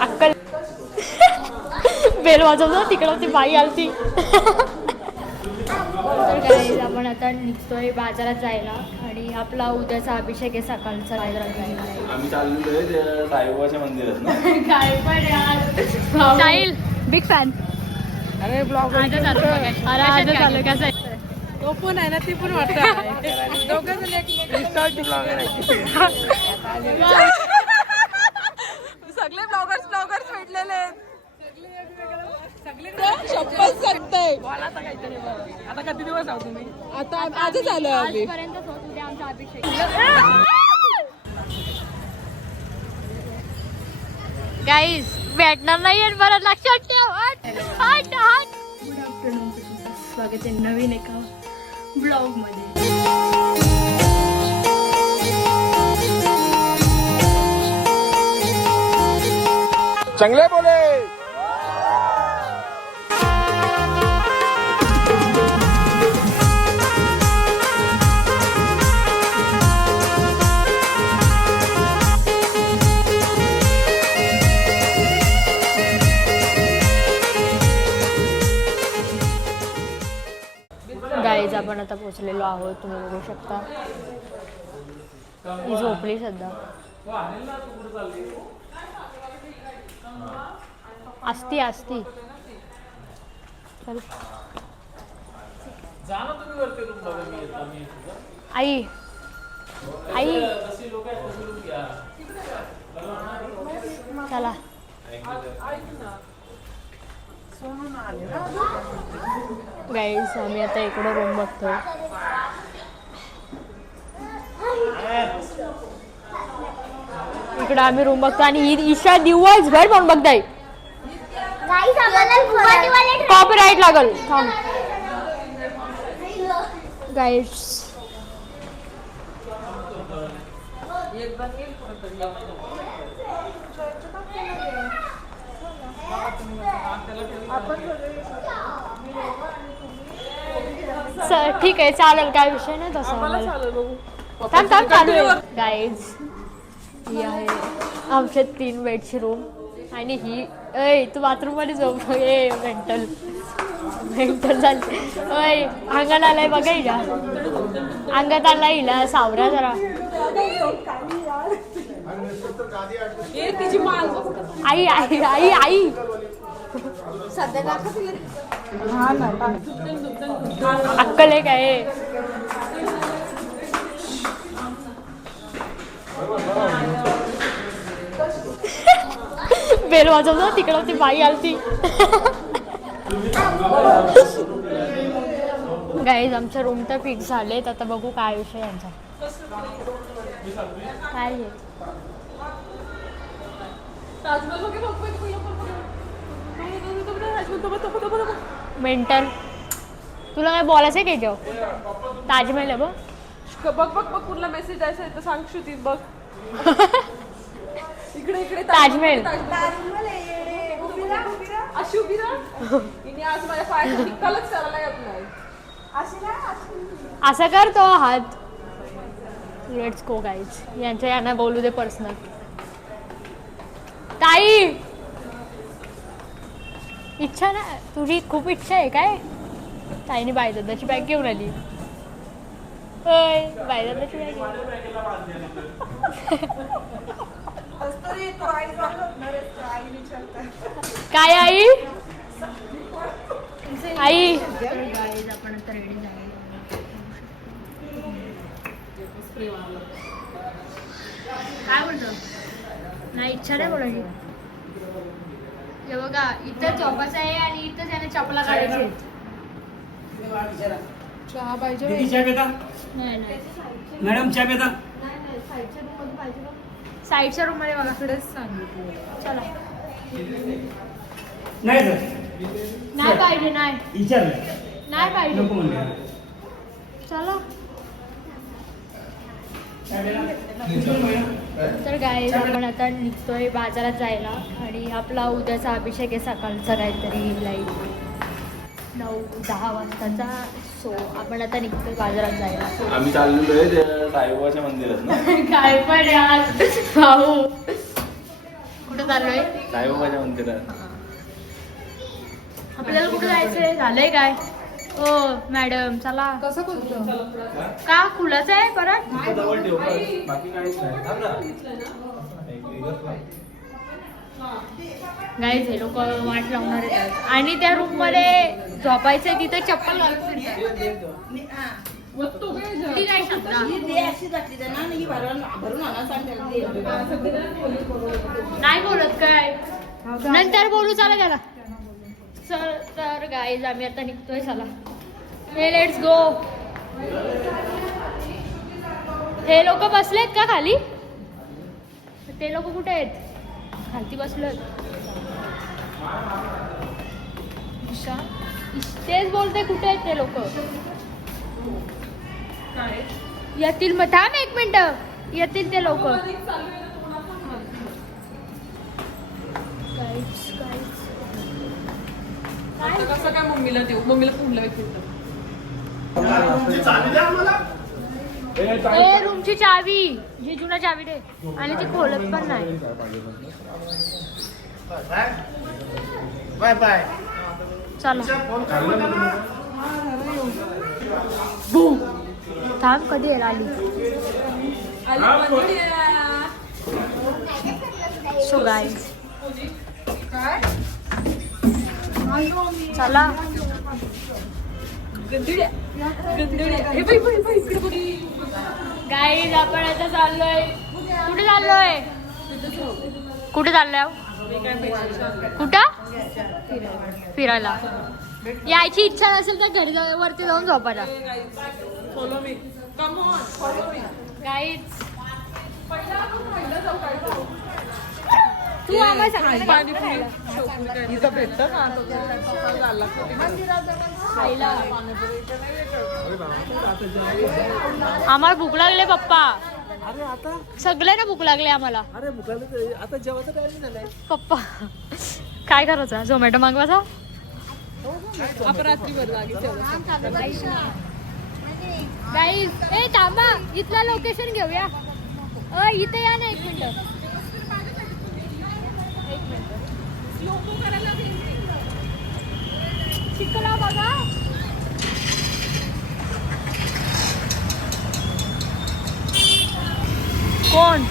अक्कल. बेल वाजवतो तिकडं ती बाई आलती. आपण आता निघतोय बाजारात जायला आणि आपला उद्याचा अभिषेक आहे सकाळचा. बाजारात जायला आम्ही चाललेलो आहे ते साईबाबाच्या मंदिरात ना. काय पण यार. साहिल बिग फॅन अरे ब्लॉग अरे चालू कसं आहे? तो पण आहे ना ती पण वाटत दोघं जण एक सगळे ब्लॉगर्स ब्लॉगर्स भेटलेले आहेत शपथ सांगताय. आता किती दिवस आहो तुम्ही? आता आजच आलो आम्ही. आजपर्यंत होत उद्या आमचा अभिषेक गाईज भेटणार नाही परत लक्षात ठेव. हट हट हट. गुड आफ्टरनून स्वागत आहे नवीन एका ब्लॉगमध्ये चांगले बोले. आपण आता पोचलेलो आहोत तुम्ही बघू शकता. ही झोपली सध्या. असती असती चल. आई. आई. चला. गाईज आम्ही आता इकडं रूम बघतोय. इकडं आम्ही रूम बघतो आणि ही ईशा दिवसभर पण बघताय. कॉपीराईट लागल. थांब. गाईड्स स- ठीक आहे चालेल काय विषय नाही तसा आम्हाला. थांब थांब चालू आहे. गाईज ही आहे आमच्या तीन बेडची रूम आणि ही ऐ तू बाथरूममध्ये झोप ए मेंटल मेंटल झाली. ऐ अंगात आलाय बघा हिला. अंगात आला हिला. सावरा जरा. हे तिची मान आई आई आई आई. अक्कल आहे काय बेल वाजवतो तिकडं ती बाई आलती गाईज आमच्या रूम तर फिक्स झाले आता बघू काय विषय यांचा काय आहे ताजमहल मेंटल तुला काय बोलायचं आहे का याच्यावर ताजमहल आहे बघ. बघ बघ बघ कुठला मेसेज द्यायचा आहे तर सांग श्रुती बघ. इकडे इकडे ताजमहल. अशी उभी राहा. हिने आज माझ्या पायाचा निकालच करायला येत नाही. असा कर तो हात. लेट्स गो गाईज यांच्या यांना बोलू दे पर्सनल ताई! इच्छा ना तुझी खूप इच्छा आहे काय? ताईने बायदादाची बॅग घेऊन आली. होय बायदादाची बॅग काय आई? आई. आपण आता रेडी काय म्हणतो नाही इच्छा नाही बोलायची. बघा इथं चौपाचं आहे आणि इथं त्याने चपला काढायची चहा पाहिजे पेता नाही नाही. मॅडम पेता साईडच्या रूममध्ये पाहिजे का साईडच्या रूममध्ये बघा इकडेच सांगितलं. चला. नाही सर. नाही पाहिजे नाही. विचारलं. नाही पाहिजे. नको म्हणले. चला. तर गाय आपण आता निघतोय बाजारात जायला आणि आपला उद्याचा अभिषेक आहे सकाळचा काहीतरी लाईक नऊ दहा वाजताचा. सो आपण आता निघतोय बाजारात जायला. आम्ही चाललेलो आहे ते साईबाबाच्या मंदिरात ना. काय पण यार भाऊ चाललोय? साईबाबाच्या मंदिरात. आपल्याला कुठे जायचंय? झालंय काय? हो मॅडम चला. कसं बोलतो का खुलच आहे परत? नाही. हे लोक वाट लावणार आहेत. आणि त्या रूममध्ये झोपायचंय तिथे चप्पल. ती काय नाही बोलत काय? नंतर बोलू चला त्याला. चल तर गाईज आम्ही आता निघतोय चला. हे लेट्स गो हे लोक बसलेत का खाली? ते लोक कुठे आहेत? खालती बसलेत. ईशा तेच बोलते कुठे आहेत ते लोक? येतील मग थांब एक मिनिट. येतील ते लोक. कसं काय मम्मीला देऊ? मम्मीला पुढलं विचारतो ए रूमची चावी. ही जुना चावी दे. आणि ती खोलत पण नाही. Bye bye. चला. बूम थांब कधी यायला आली? सो गाईज काय? चला. हे गाईज आपण आता चाललोय. कुठे चाललोय? कुठे चाललोय आहो? कुठं? फिरायला. यायची इच्छा नसेल तर घरी जाऊ- वरती जाऊन झोपायला. फॉलो तू आम्हाला सांग पाणीपुरी शेवपुरी काय इथं भेटतं. ना आम्हाला भूक लागले पप्पा. अरे आता? सगळे ना भूक लागले आम्हाला. अरे मुखाला आता जेवायचा टाइम झालाय. पप्पा. काय करायचं? झोमॅटो मागवायचा? आपण रात्रीवर जागी गाईज ए थांबा. इथलं लोकेशन घेऊया. अ इथे या ना एक मिनिट. चिखला बघा. कोण?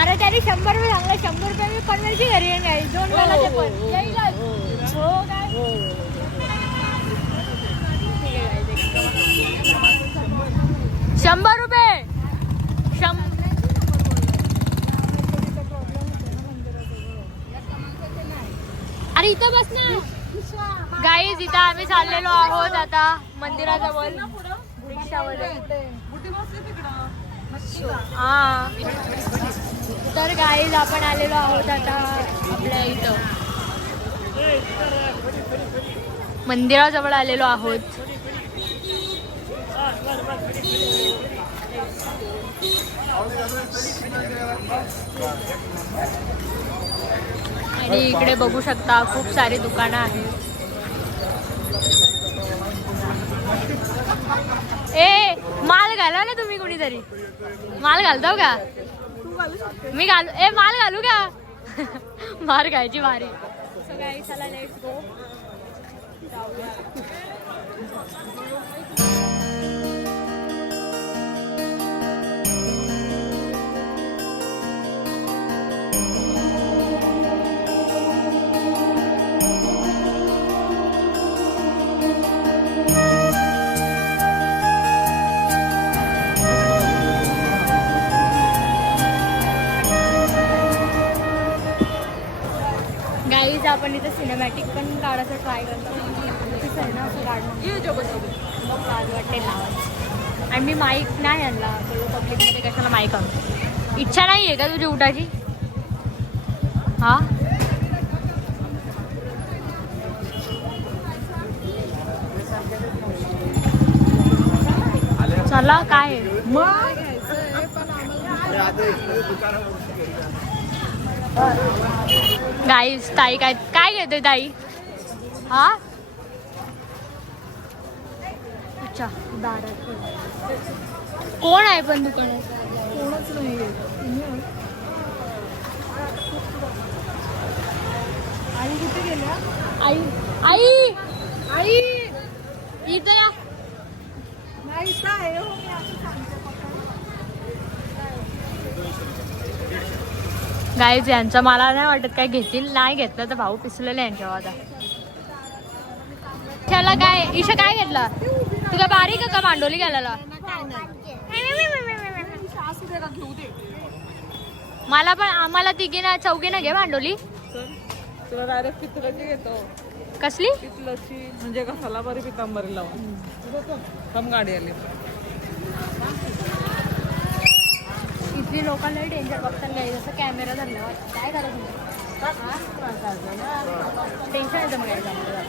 अरे त्याने शंभर रुपये सांगलं शंभर रुपये मी पनवेलची घरी येईन गाई दोन वेळा ते पण. येईलच. हो काय? शंभर रुपये. अरे इथं बस ना. गाईज इथं आम्ही चाललेलो आहोत आता मंदिराजवळ. हा. तर गाईज आपण आलेलो आहोत आता आपल्या इथं. मंदिराजवळ आलेलो आहोत. आणि इकडे बघू शकता खूप सारी दुकानं आहेत. ए माल घाला ना तुम्ही कुणीतरी. माल घालताव का? मी घालू ए माल घालू का? मार घ्यायची मारी. So आपण इथं सिनेमॅटिक पण काढायचं ट्राय करतो. आहे ना असं काढणं मग वाटते लावायची आणि मी माईक नाही आणला. पब्लिकमध्ये कशाला माईक आणू? इच्छा नाही आहे का तुझी उठाची हा? चला काय? गाईस ताई काय दे दाई हा? अच्छा दारात कोण आहे पण दुकानात? कोणच नाही आई कुठे गेल्या? आई आई! आई! इथं गाईज यांचं मला नाही वाटत काय घेतील. नाही घेतलं तर भाऊ पिसलेलं यांच्या आता. त्याला काय ईशा काय घेतला? तुला बारीक का मांडोली घालायला? मला पण आम्हाला तिघीना चौघीना घे मांडोली. तुला डायरेक्ट पितळाची घेतो. कसली? पितळाची म्हणजे कसाला बरी पितांबरी लावून. कम गाडी आली. इथली लोकांना डेंजर बघताना नाही जसं कॅमेरा धरल्यावर काय करायचं टेन्शन येतं मग याच्यामध्ये.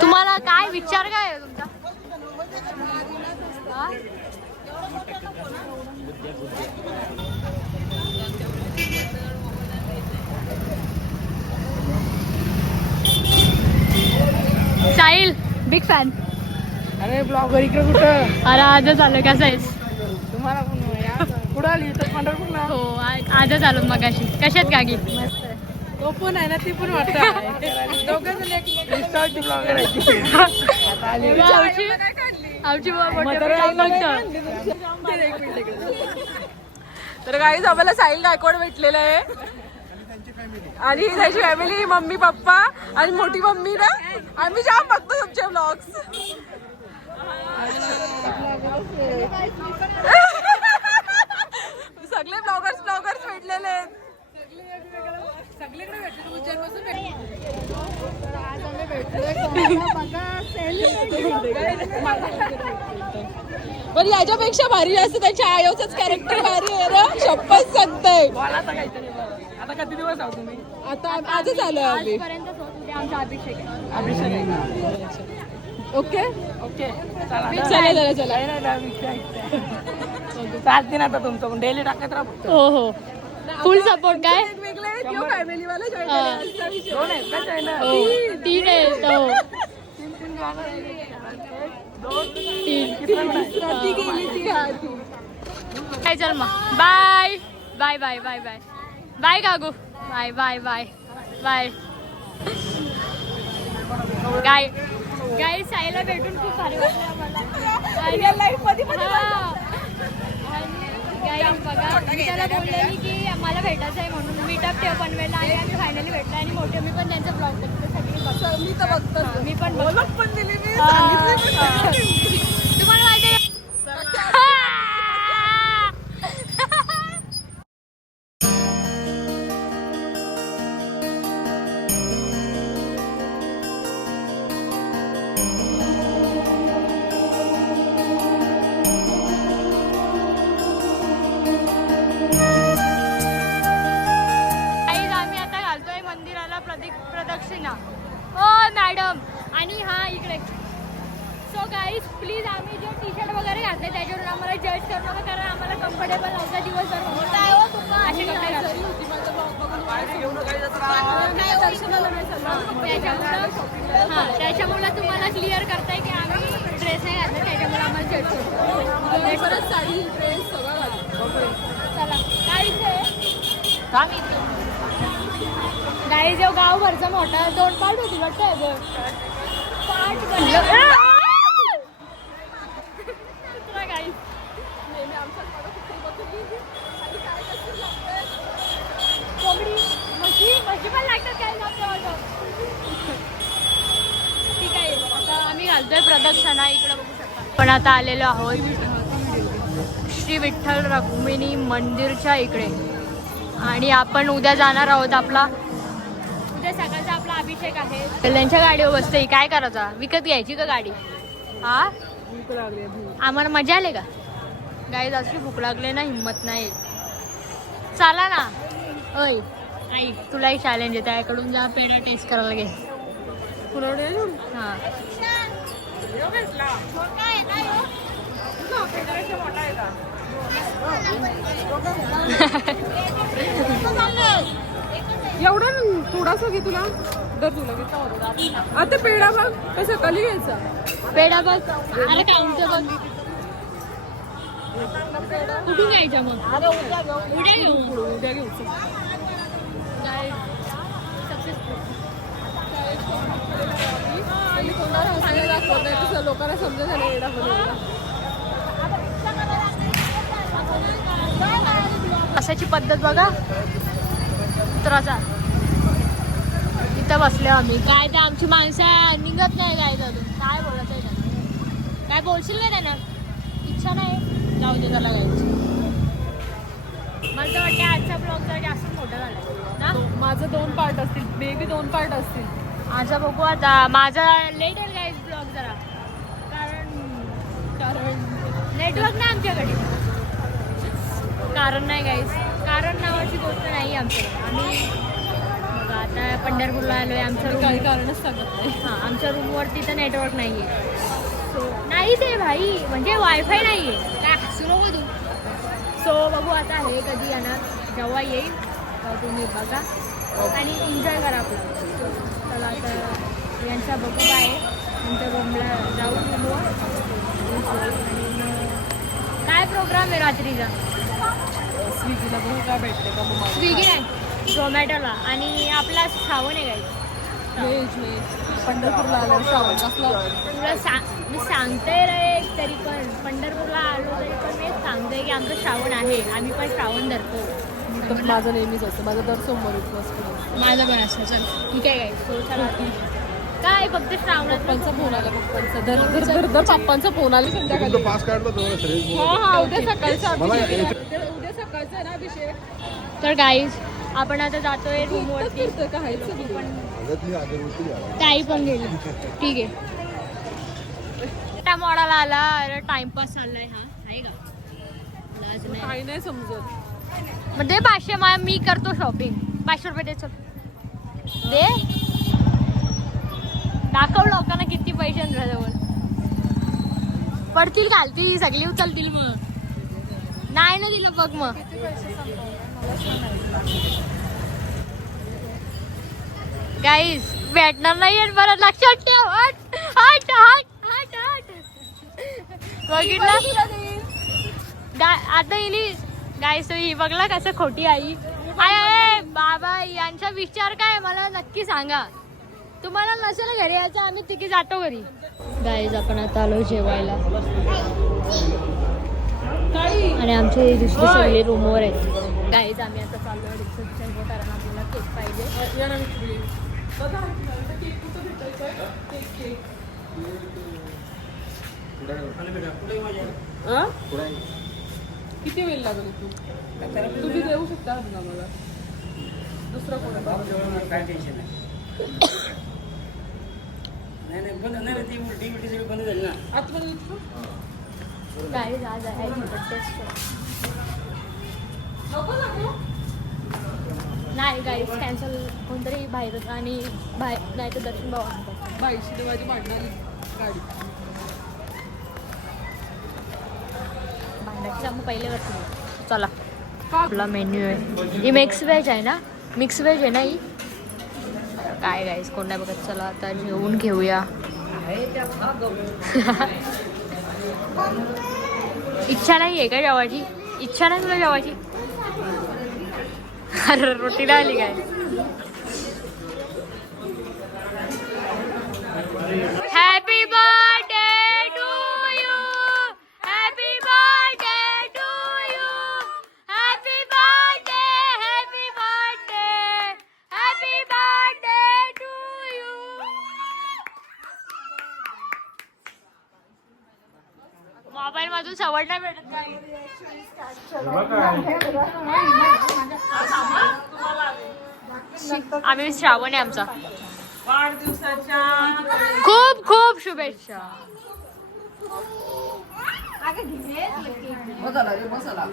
तुम्हाला काय विचार काय आहे तुमचा? साहिल बिग फॅन अरे ब्लॉगर इकडे कुठं? अरे आजच आलं कसं आहेस तुम्हाला कुठं आली तर पंढरपूरला हो आजच आलो मगाशी. कशात काकी तो पण आहे ना ती पण वाटतं. तर गाईज आम्हाला साहिल गायकवाड भेटलेलं आहे. आणि ही त्याची फॅमिली मम्मी पप्पा आणि मोठी मम्मी ना. आम्ही जाम बघतो तुमचे ब्लॉग्स सगळे ब्लॉगर्स ब्लॉगर्स भेटलेले आहेत पण याच्यापेक्षा भारी असतं त्याच्या आयोच कॅरेक्टर भारी आहे रे शपथ सांगताय. आता किती दिवस आहो तुम्ही? आता आजच आलोय आम्ही. आजपर्यंतच होत उद्या आमचा अभिषेक आहे. अभिषेक ओके? ओके. चला चला चला सात दिन आता तुमचं. पण डेली टाकत राहा हो हो. फुल सपोर्ट काय? वेगवेगळे फॅमिली वाले हा. दोन आहेत का चायना हो. तीन हो. तीन आधी. काय चल मग bye. Bye bye bye bye. Bye काकू. Bye bye bye. बाय. गाय. गाय साईला भेटून खूप भारी वाटलं गाय बघा मी त्याला बोललेली की आम्हाला भेटायचं आहे म्हणून मीटअप ठेव पनवेलला आणि आम्ही फायनली भेटलो आणि मोठे मी पण त्यांचा ब्लॉग बघतो. सगळी बघतो मी तर बघतो मी पण बघतो ओळख पण दिली मी. हां त्याच्यामुळं तुम्हाला क्लिअर करताय की आम्ही ड्रेस नाही घातला त्याच्यामुळे आम्हाला जज साडी ड्रेस सगळं चला काय नाही जेव गाव भरचा मोठा दोन पार्ट होती वाटतं पार्ट बनलं. तुला गाई. कोंबडी म्हशी म्हशी पण लागतात काय आपल्या ठीक आहे घालतोय प्रदक्षिणा इकडे बघू शकता. पण आता आलेलो आहोत श्री विठ्ठल रखुमिनी मंदिरच्या इकडे. आणि आपण उद्या जाणार आहोत आपला उद्या सकाळचा आपला अभिषेक आहे. त्यांच्या गाडीवर बसते काय करायचा? विकत घ्यायची का गाडी? हा. आम्हाला मजा आली का? गाई अशी भूक लागली ना हिंमत नाही. चला ना. आई. तुलाही चॅलेंज आहे. त्याकडून जा पेढा टेस्ट करायला घे? हां. एवढा थोडासा घे तुला. दर तुला घे. आता पेढा बघ कसं कली घ्यायचा? पेढा बघ. अरे काउंटर बघ. कुठून घ्यायचा मग? उद्या घेऊ. उद्या घ्यायचं दाखवत नाही तसं लोकांना समजत नाही. बसायची पद्धत बघा? उतराचा इथं बसले आम्ही. काय ते आमची माणसं निघत नाही काय अजून काय बोलायचं आहे? काय बोलशील का त्यांना इच्छा नाही. जाऊ दे त्याला जायची. मला तर वाटतं आजचा ब्लॉग जरा जास्त मोठा झाला. ना माझं दोन पार्ट असतील. मे बी दोन पार्ट असतील. माझा बघू आता. माझा लेट आहे गाईज ब्लॉग जरा. कारण कारण नेटवर्क नाही आमच्याकडे. कारण नाही गाईज कारण नावाची गोष्ट नाही आमच्याकडे. आम्ही बघा आता पंढरपूरला आलो आहे आमच्या काही रूम कारणच सांगत नाही. हां आमच्या रूमवरती तर नेटवर्क नाही आहे सो नाही ते भाई. म्हणजे वायफाय नाही आहे काय हसू नको तू. सो बघू आता हे कधी येणार. जेव्हा येईल तुम्ही बघा. आणि एन्जॉय करा आपलं. चला आता यांचा बघू काय आहे. आमच्या रूमला जाऊ रूमवर आणि काय प्रोग्राम आहे रात्रीचा? स्विगीला बघू काय भेटते का मग स्विगी नाही झोमॅटोला आणि आपला श्रावण आहे व्हेज व्हेज पंढरपूरला आलं श्रावण कसला? तुला सांग मी सांगते रे तरी पण. पंढरपूरला आलो तरी पण मी सांगते की आमचं श्रावण आहे. आम्ही पण श्रावण धरतो. तर माझं नेहमीच असतं. माझं दर सोमवार उपवास असतो. माझं पण असं चल. ठीक आहे चला. काय फक्त श्रावणात? पप्पांचा फोन आला पप्पांचा. दर दर दर दर पप्पांचा फोन आला संध्याकाळी. तुमचं पास काढलं तेवढं सगळे हा हा. उद्या सकाळचा मला अभिषेक उद्या उद्या सकाळचा ना अभिषेक? तर गाईज आपण आता जातोय रूमवरती फिरतोय का? हायचं ती अगरबत्ती ताई पण गेली. ठीक आहे. त्या मॉडाला आला. अरे टाइमपास चाललाय हा. आहे का? लाज नाही. काही नाही समजत. मग दे पाचशे मा मी करतो शॉपिंग पाचशे रुपये दे चल. दे. दाखव लोकांना किती पैसे तुझ्याजवळ. पडतील घालतील सगळी उचलतील मग. नाही ना दिलं बघ मग. गाईज भेटणार नाही परत लक्षात ठेव. हट हट हट हट हट. बघितलं? आता हिली गाय सो ही बघला कसं खोटी आई? आय बाबा यांचा विचार काय? मला नक्की सांगा. तुम्हाला नसेल घरी यायचं आम्ही तिथे जातो घरी. गाईज आपण आता आलो जेवायला. आणि आमचे दुसरे सगळे रूमवर आहेत. गाईज आम्ही आता चाललो रिसेप्शन कारण आपल्याला केक पाहिजे. किती वेळ लागेल तू तुम्ही देऊ शकता ना मला दुसरा कोण? काय टेन्शन नाही. नाही नाही बंद नाही ती डीव्हीडी सगळी बंद झाली ना. आतमध्ये उतरू? गाईज आज आहे. टेस्ट नको ना? नाही गाईज कॅन्सल कोणतरी बाहेर आणि बाहेर नाही तर दर्शन भाऊ बाईशी देवाची भांडणारी गाडी. चला. आपला मेन्यू आहे. ही मिक्स व्हेज आहे ना? मिक्स व्हेज आहे ना ही? काय गाईज कोण नाही बघत. चला आता जेवून घेऊया. इच्छा नाही आहे का जेवायची? इच्छा नाही तुला जेवायची? अरे रोटीला आली काय अजून मधून सवड नाही भेटत आम्ही श्रावण आहे आमचा. खूप खूप शुभेच्छा. मसाला